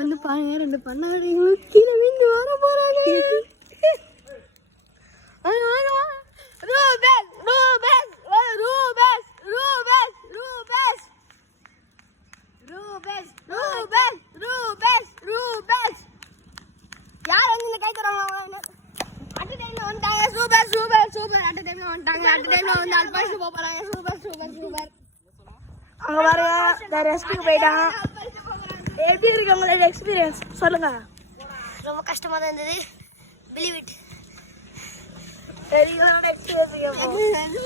வந்து பாருங்க, 2 பண்ணாடிகளும் கீழே விழுந்து வர போறாங்க. யார் வந்து இந்த கை தராங்க? அட் டைம்ல வந்துட்டாங்க. Super super super. அட் டைம்ல வந்துட்டாங்க. அட் டைம்ல வந்து அல்பாஸ் போக போறாங்க. Super super super. அங்க பாருங்க, ரெஸ்ட்க்கு போயிட்டாங்க. எப்படி இருக்கு உங்களோட எக்ஸ்பீரியன்ஸ் சொல்லுங்க. ரொம்ப கஷ்டமா தான் இருந்தது. Believe it. சரியான எக்ஸ்பீரியன்ஸ்.